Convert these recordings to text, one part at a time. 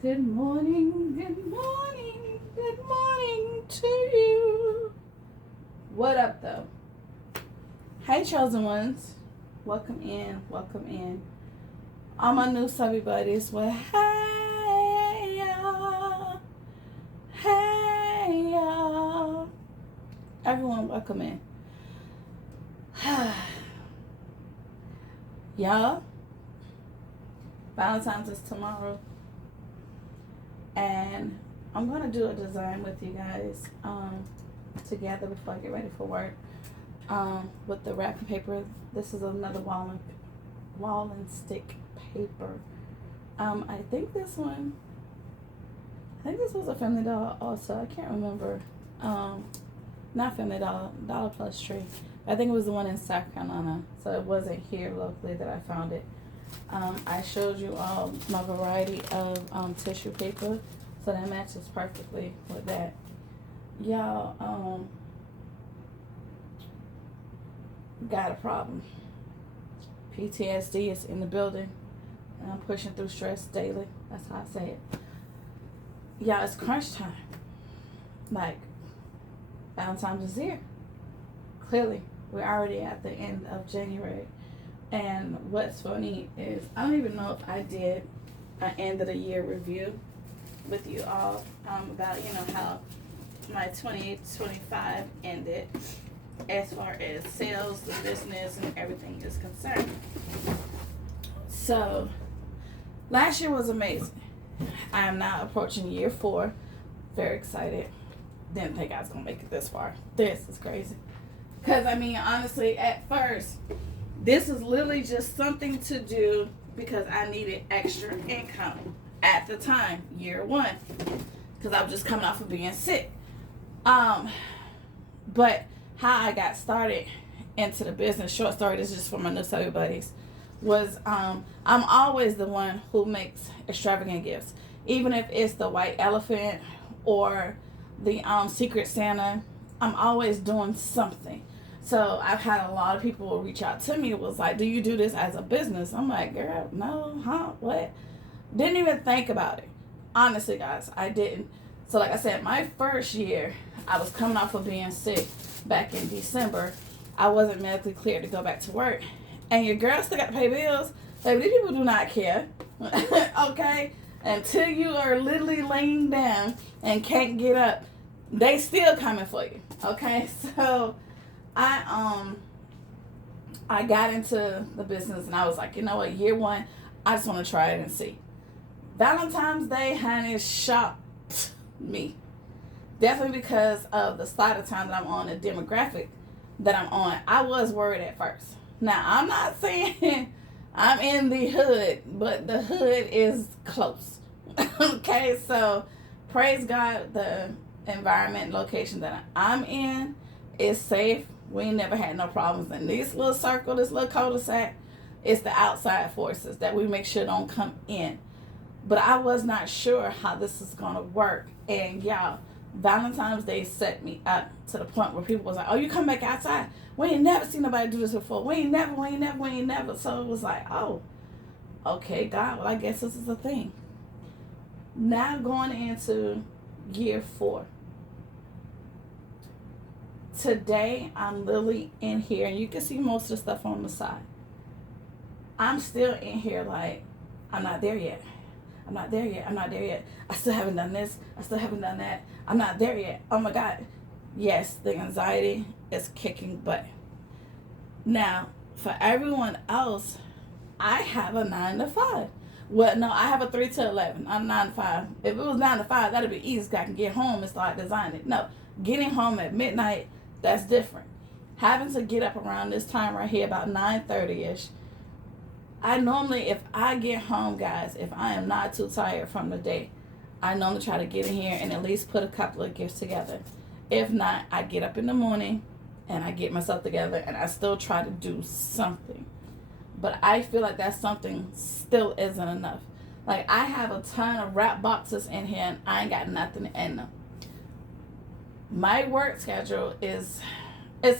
Good morning, good morning to you. What up, though? Hey, chosen ones. Welcome in, welcome in. All my new subby buddies, well, hey, y'all. Hey, y'all. Everyone, welcome in. Y'all, Valentine's is tomorrow. And I'm going to do a design with you guys together before I get ready for work with the wrapping paper. This is another wall and stick paper. I think this was a Family Dollar also. I can't remember. Not Family Dollar, Dollar Plus Tree. I think it was the one in South Carolina. So it wasn't here locally that I found it. I showed you all my variety of tissue paper, so that matches perfectly with that. Y'all, got a problem. PTSD is in the building, and I'm pushing through stress daily. That's how I say it. Y'all, it's crunch time. Like, Valentine's is here. Clearly, we're already at the end of January. And what's funny is I don't even know if I did an end of the year review with you all about how my 2025 ended as far as sales, the business, and everything is concerned. So last year was amazing. I am now approaching year 4. Very excited. Didn't think I was gonna make it this far. This is crazy. Cause I mean, honestly, at first, this is literally just something to do because I needed extra income at the time, year 1, because I was just coming off of being sick. But how I got started into the business, short story, this is just for my new study buddies, was I'm always the one who makes extravagant gifts. Even if it's the white elephant or the Secret Santa, I'm always doing something. So I've had a lot of people reach out to me. It was like, do you do this as a business? I'm like, girl, no, huh? What? Didn't even think about it. Honestly, guys, I didn't. So like I said, my first year, I was coming off of being sick back in December. I wasn't medically cleared to go back to work. And your girl still got to pay bills. Like, these people do not care. Okay? Until you are literally laying down and can't get up, they still coming for you. Okay? So I got into the business and I was like, you know what, year 1, I just want to try it and see. Valentine's Day, honey, shocked me. Definitely because of the side of time that I'm on, the demographic that I'm on. I was worried at first. Now, I'm not saying I'm in the hood, but the hood is close. Okay, so praise God, the environment, location that I'm in is safe. We ain't never had no problems in this little circle, this little cul-de-sac. It's the outside forces that we make sure don't come in. But I was not sure how this is going to work. And y'all, Valentine's Day set me up to the point where people was like, oh, you come back outside? We ain't never seen nobody do this before. We ain't never. So it was like, oh, okay, God, well, I guess this is a thing. Now going into year 4. Today, I'm literally in here, and you can see most of the stuff on the side. I'm still in here like, I'm not there yet. I still haven't done this. I still haven't done that. I'm not there yet. Oh my God. Yes, the anxiety is kicking butt. Now, for everyone else, I have a 9 to 5. Well, no, I have a 3 to 11. I'm 9 to 5. If it was 9 to 5, that'd be easy. I can get home and start designing. No, getting home at midnight, that's different. Having to get up around this time right here, about 9:30ish. I normally, if I get home, guys, if I am not too tired from the day, I normally try to get in here and at least put a couple of gifts together. If not, I get up in the morning and I get myself together and I still try to do something. But I feel like that something still isn't enough. Like, I have a ton of wrap boxes in here and I ain't got nothing in them. My work schedule it's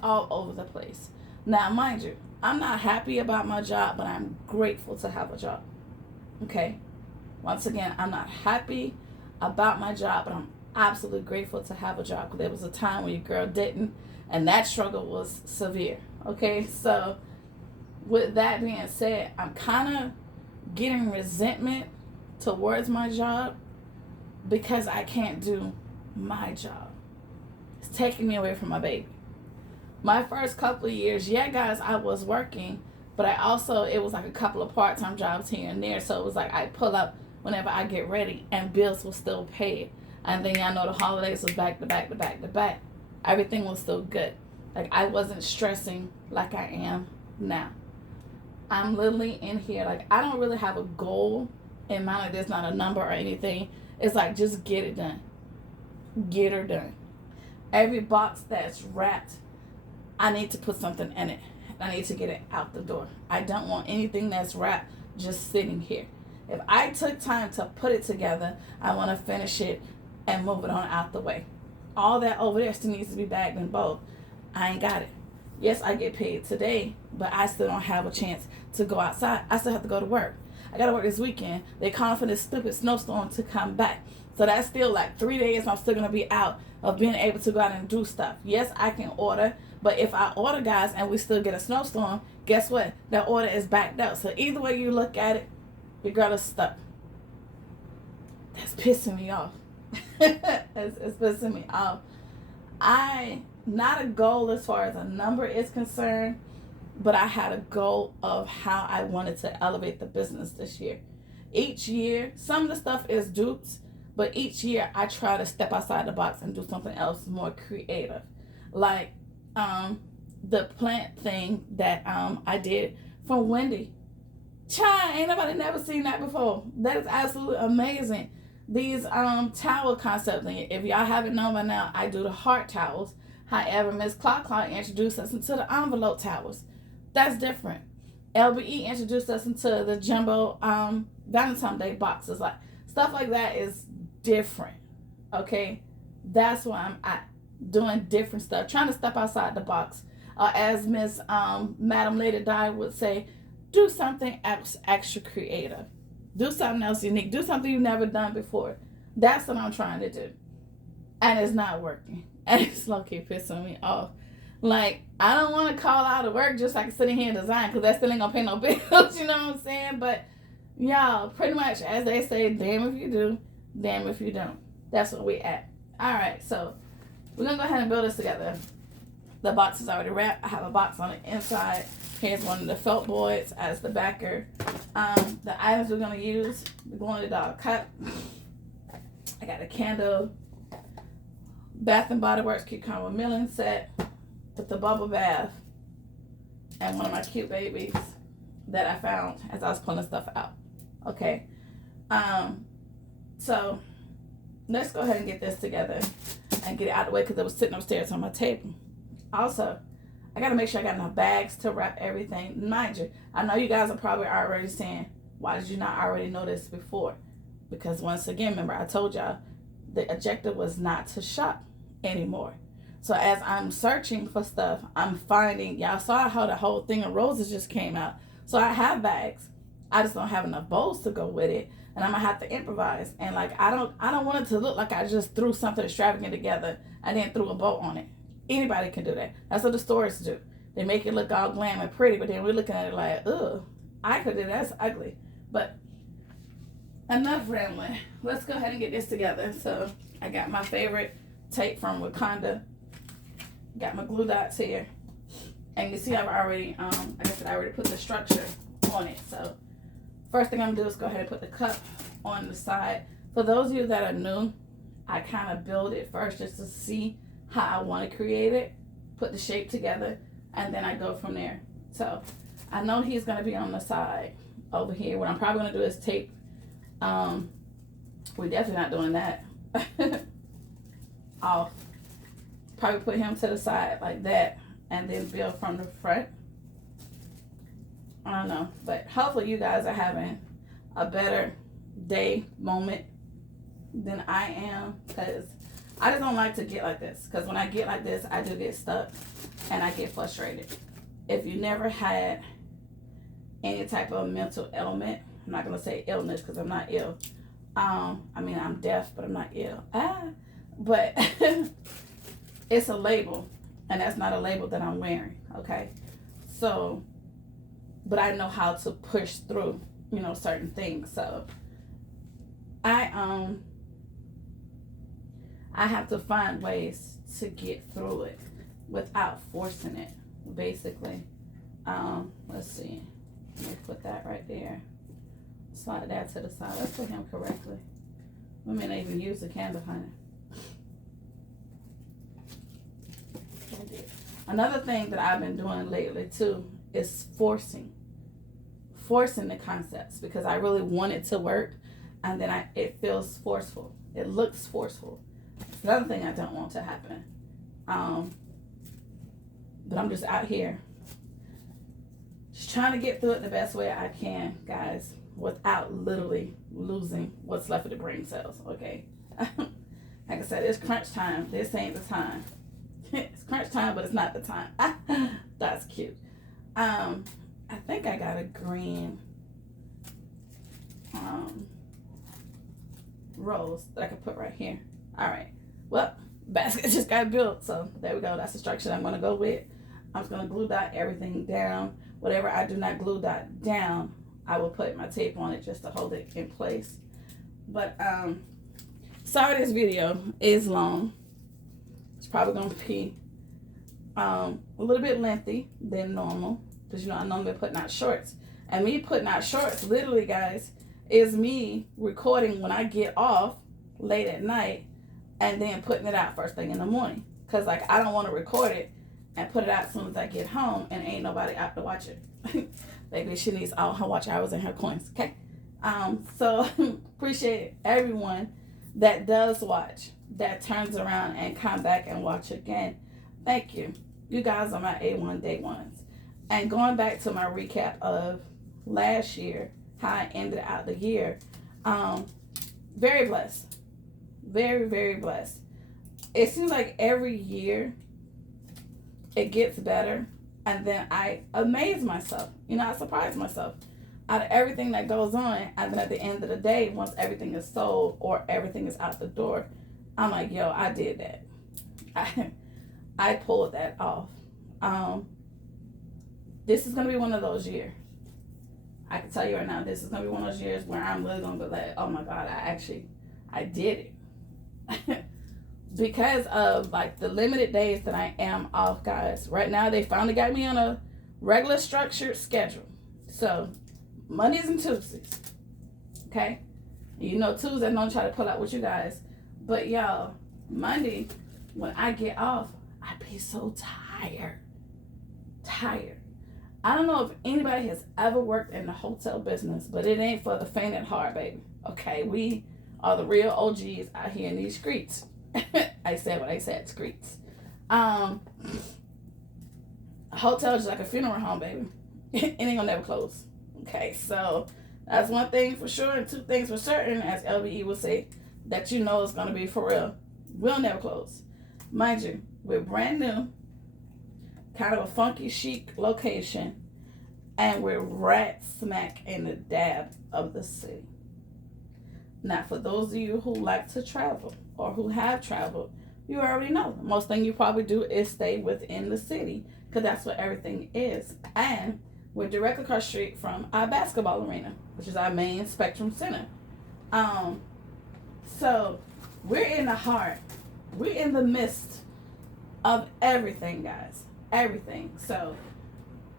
all over the place. Now, mind you, I'm not happy about my job, but I'm grateful to have a job. Okay? Once again, I'm not happy about my job, but I'm absolutely grateful to have a job, because there was a time when your girl didn't, and that struggle was severe. Okay, so with that being said, I'm kind of getting resentment towards my job because I can't do my job. It's taking me away from my baby. My first couple of years, yeah, guys, I was working, but I also, it was like a couple of part-time jobs here and there. So it was like I pull up whenever I get ready, and bills will still paid. And then y'all know the holidays was back to back to back to back. Everything was still good. Like, I wasn't stressing like I am now. I'm literally in here, like, I don't really have a goal in mind. Like, there's not a number or anything. It's like, just get it done. Get her done. Every box that's wrapped, I need to put something in it. I need to get it out the door. I don't want anything that's wrapped just sitting here. If I took time to put it together, I want to finish it and move it on out the way. All that over there still needs to be bagged and bold. I ain't got it. Yes, I get paid today, but I still don't have a chance to go outside. I still have to go to work. I got to work this weekend. They calling for this stupid snowstorm to come back. So that's still like 3 days I'm still going to be out of being able to go out and do stuff. Yes, I can order, but if I order, guys, and we still get a snowstorm, guess what? That order is backed out. So either way you look at it, your girl is stuck. That's pissing me off. it's pissing me off. Not a goal as far as a number is concerned, but I had a goal of how I wanted to elevate the business this year. Each year, some of the stuff is dupes, but each year I try to step outside the box and do something else more creative. Like the plant thing that I did from Wendy. Child, ain't nobody never seen that before. That is absolutely amazing. These towel concept thing, if y'all haven't known by now, I do the heart towels. However, Miss Clark introduced us into the envelope towels. That's different. LBE introduced us into the jumbo Valentine's Day boxes. Like, stuff like that is different. Okay? That's why I'm at, doing different stuff, trying to step outside the box. As Miss Madam Lady Di would say, do something extra creative. Do something else unique. Do something you've never done before. That's what I'm trying to do. And it's not working. And it's low-key pissing me off. Like, I don't want to call out of work just so I can sit in here and design, because that still ain't going to pay no bills, you know what I'm saying? But, y'all, pretty much, as they say, damn if you do, damn if you don't. That's where we at. All right, so we're going to go ahead and build this together. The box is already wrapped. I have a box on the inside. Here's one of the felt boards as the backer. The items we're going to use, the Glow in the Dark cup. I got a candle, Bath and Body Works cucumber milling set with the bubble bath, and one of my cute babies that I found as I was pulling stuff out. Okay. So let's go ahead and get this together and get it out of the way, because it was sitting upstairs on my table. Also, I got to make sure I got enough bags to wrap everything. Mind you, I know you guys are probably already saying, why did you not already know this before? Because once again, remember, I told y'all the objective was not to shop anymore. So as I'm searching for stuff, I'm finding, y'all saw how the whole thing of roses just came out. So I have bags. I just don't have enough bowls to go with it. And I'm going to have to improvise. And like, I don't want it to look like I just threw something extravagant together and then threw a bow on it. Anybody can do that. That's what the stores do. They make it look all glam and pretty, but then we're looking at it like, ugh, I could do that. That's ugly. But enough rambling. Let's go ahead and get this together. So I got my favorite tape from Wakanda. Got my glue dots here. And you see I've already, I already put the structure on it. So first thing I'm going to do is go ahead and put the cup on the side. For those of you that are new, I kind of build it first just to see how I want to create it, put the shape together, and then I go from there. So I know he's going to be on the side over here. What I'm probably going to do is tape. We're definitely not doing that. I'll probably put him to the side like that and then build from the front. I don't know, but hopefully you guys are having a better day moment than I am, because I just don't like to get like this, because when I get like this, I do get stuck and I get frustrated. If you never had any type of mental element I'm not going to say illness because I'm not ill. I mean, I'm deaf, but I'm not ill. But it's a label, and that's not a label that I'm wearing, okay? So, but I know how to push through, you know, certain things. So I have to find ways to get through it without forcing it, basically. Let's see. Let me put that right there. Slide that to the side. Let's put him correctly. We may not even use the candle, honey. Another thing that I've been doing lately too is forcing the concepts, because I really want it to work, and then it feels forceful. It looks forceful. It's another thing I don't want to happen. But I'm just out here just trying to get through it the best way I can, guys, without literally losing what's left of the brain cells, okay? Like I said, it's crunch time. This ain't the time. It's crunch time, but it's not the time. That's cute. I think I got a green rose that I could put right here. All right. Well, basket just got built, so there we go. That's the structure I'm going to go with. I'm just going to glue dot everything down. Whatever I do not glue dot down, I will put my tape on it just to hold it in place. But sorry this video is long. It's probably going to be a little bit lengthy than normal, because, you know, I normally putting out shorts. And me putting out shorts, literally, guys, is me recording when I get off late at night and then putting it out first thing in the morning. Because, like, I don't want to record it and put it out as soon as I get home and ain't nobody out to watch it. Maybe she needs all her watch hours and her coins, okay? So, appreciate everyone that does watch, that turns around and come back and watch again. Thank you. You guys are my A1 day ones. And going back to my recap of last year, how I ended out the year, very blessed. Very, very blessed. It seems like every year it gets better, and then I amaze myself. You know, I surprise myself out of everything that goes on, and then at the end of the day, once everything is sold or everything is out the door, I'm like, yo, I did that. I pulled that off. This is going to be one of those years. I can tell you right now, this is going to be one of those years where I'm really going to be like, oh my God, I did it. Because of, like, the limited days that I am off, guys. Right now, they finally got me on a regular structured schedule. So, Mondays and Tuesdays. Okay? You know, Tuesday, I'm going to try to pull out with you guys. But, y'all, Monday, when I get off, I be so tired. I don't know if anybody has ever worked in the hotel business, but it ain't for the faint at heart, baby. Okay? We are the real OGs out here in these streets. I said what I said, streets. Hotel is like a funeral home, baby. It ain't gonna never close. Okay, so that's one thing for sure, and two things for certain, as LBE would say, that you know is gonna be for real. We'll never close. Mind you, we're brand new, kind of a funky chic location, and we're right smack in the dab of the city. Now, for those of you who like to travel or who have traveled, you already know. Most thing you probably do is stay within the city, because that's what everything is. And we're directly across the street from our basketball arena, which is our main Spectrum Center. So we're in the heart. We're in the midst of everything, guys. Everything. So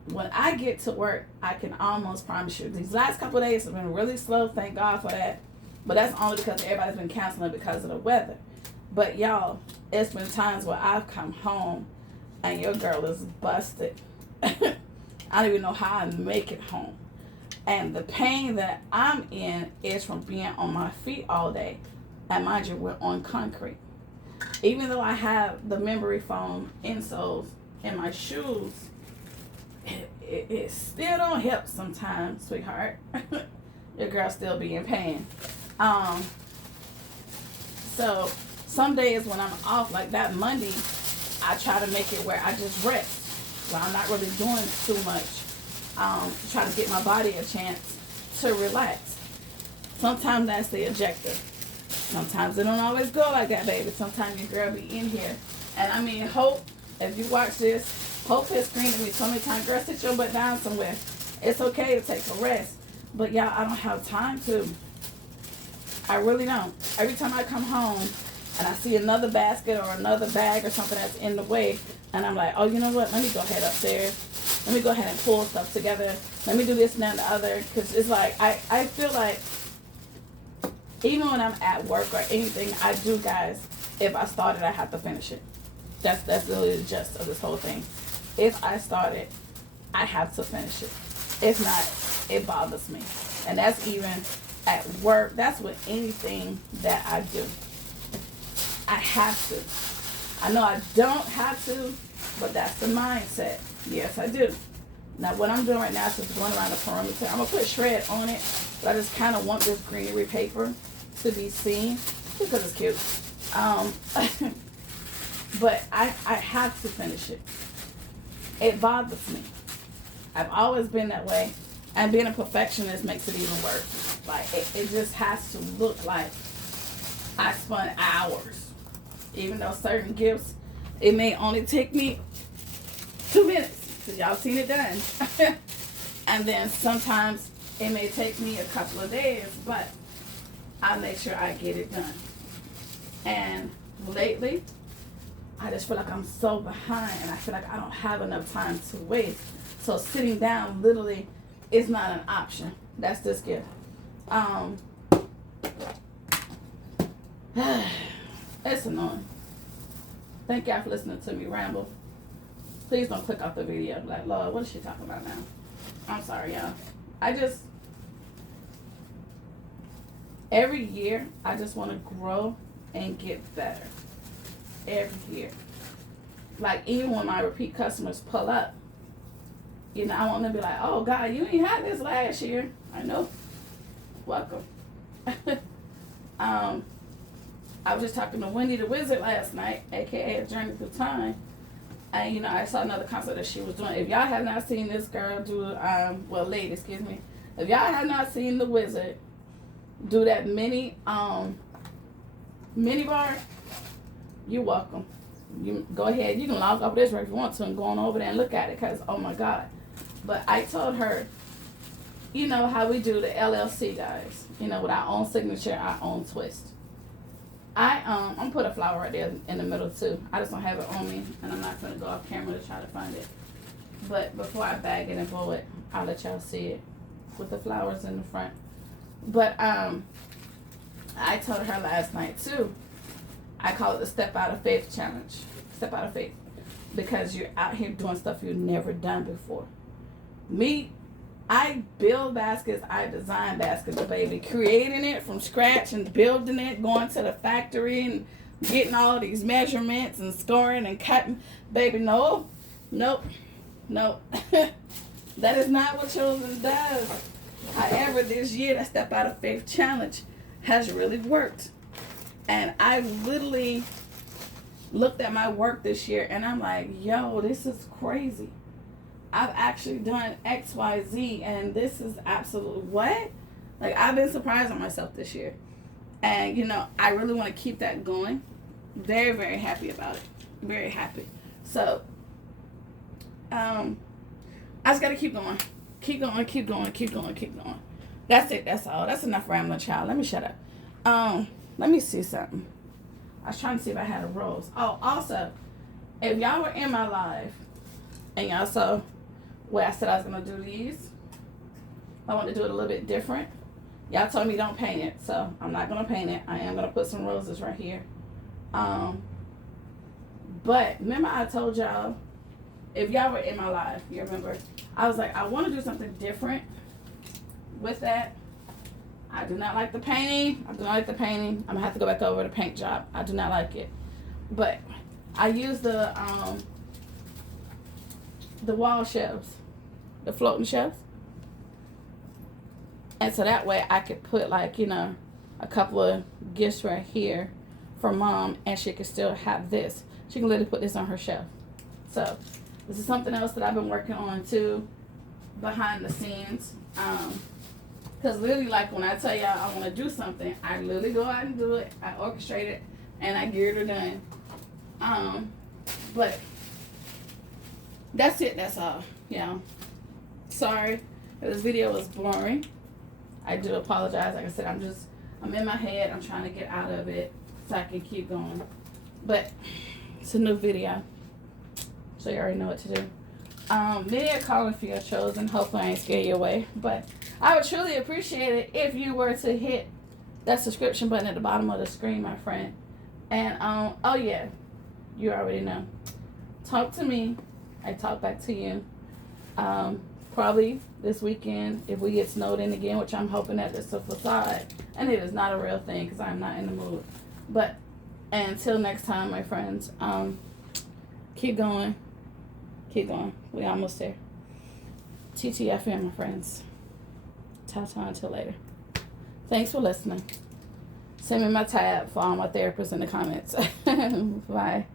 when I get to work, I can almost promise you, these last couple of days have been really slow. Thank God for that. But that's only because everybody's been canceling because of the weather. But y'all, it's been times where I've come home and your girl is busted. I don't even know how I make it home. And the pain that I'm in is from being on my feet all day. And mind you, we're on concrete. Even though I have the memory foam insoles in my shoes, it still don't help sometimes, sweetheart. Your girl still be in pain. So some days when I'm off, like that Monday, I try to make it where I just rest, where I'm not really doing too much, try to get my body a chance to relax. Sometimes that's the objective. Sometimes it don't always go like that, baby. Sometimes your girl be in here. And I mean, Hope, if you watch this, Hope has screamed at me so many times, girl, sit your butt down somewhere. It's okay to take a rest. But y'all, I don't have time to. I really don't. Every time I come home and I see another basket or another bag or something that's in the way, and I'm like, oh, you know what? Let me go ahead upstairs. Let me go ahead and pull stuff together. Let me do this and that and the other. Because it's like, I feel like even when I'm at work or anything I do, guys, if I started, I have to finish it. That's really the gist of this whole thing. If I started, I have to finish it. If not, it bothers me. And that's even at work. That's with anything that I do. I have to. I know I don't have to, but that's the mindset. Yes, I do. Now, what I'm doing right now is just going around the perimeter. I'm going to put shred on it, but I just kind of want this greenery paper to be seen because it's cute. But I have to finish it. It bothers me. I've always been that way. And being a perfectionist makes it even worse. Like, it just has to look like I spent hours. Even though certain gifts, it may only take me 2 minutes. Because y'all seen it done. And then sometimes it may take me a couple of days. But I'll make sure I get it done. And lately, I just feel like I'm so behind. And I feel like I don't have enough time to waste. So sitting down literally is not an option. That's this gift. It's annoying. Thank y'all for listening to me ramble. Please don't click off the video. Like, Lord, what is she talking about now? I'm sorry, y'all. Every year, I just want to grow and get better. Every year. Like, even when my repeat customers pull up, you know, I want them to be like, oh, God, you ain't had this last year. I know. Welcome. I was just talking to Wendy the Wizard last night, a.k.a. A Journey Through Time. And, you know, I saw another concert that she was doing. If y'all have not seen this girl do, lady, excuse me. If y'all have not seen the Wizard do that mini bar, you're welcome. You go ahead. You can log off this right if you want to and go on over there and look at it because, oh, my God. But I told her, you know how we do the LLC, guys. You know, with our own signature, our own twist. I'm gonna put a flower right there in the middle too. I just don't have it on me, and I'm not gonna go off camera to try to find it. But before I bag it and blow it, I'll let y'all see it with the flowers in the front. But I told her last night too. I call it the Step Out of Faith Challenge. Step Out of Faith, because you're out here doing stuff you've never done before. Me, I build baskets, I design baskets, baby. Creating it from scratch and building it, going to the factory and getting all these measurements and scoring and cutting. Baby, nope. That is not what Chosen does. However, this year, that Step Out of Faith Challenge has really worked. And I literally looked at my work this year and I'm like, yo, this is crazy. I've actually done X, Y, Z, and this is absolute what? Like, I've been surprised on myself this year. And, you know, I really want to keep that going. Very, very happy about it. Very happy. So, I just got to keep going. Keep going. That's it. That's all. That's enough rambling, child. Let me shut up. Let me see something. I was trying to see if I had a rose. Oh, also, if y'all were in my live and y'all saw where I said I was going to do these, I want to do it a little bit different. Y'all told me don't paint it, so I'm not going to paint it. I am going to put some roses right here. But remember I told y'all, if y'all were in my live, you remember, I was like, I want to do something different with that. I do not like the painting. I'm going to have to go back over the paint job. I do not like it. But I use the wall shelves, the floating shelves. And so that way I could put, like, you know, a couple of gifts right here for Mom, and she could still have this. She can literally put this on her shelf. So this is something else that I've been working on too, behind the scenes. Because literally, like when I tell y'all I want to do something, I literally go out and do it. I orchestrate it, and I get it done. But that's it. That's all. Yeah. Sorry if this video was boring. I do apologize. Like I said, I'm in my head. I'm trying to get out of it so I can keep going. But it's a new video, so you already know what to do. Many are calling for your chosen. Hopefully I ain't scare you away. But I would truly appreciate it if you were to hit that subscription button at the bottom of the screen, my friend. And oh yeah, you already know. Talk to me. I talk back to you. Probably this weekend if we get snowed in again, which I'm hoping that it's a facade and it is not a real thing because I'm not in the mood. But until next time, my friends, keep going. Keep going. We almost there. TTFN, my friends. Ta-ta until later. Thanks for listening. Send me my tab for all my therapists in the comments. Bye.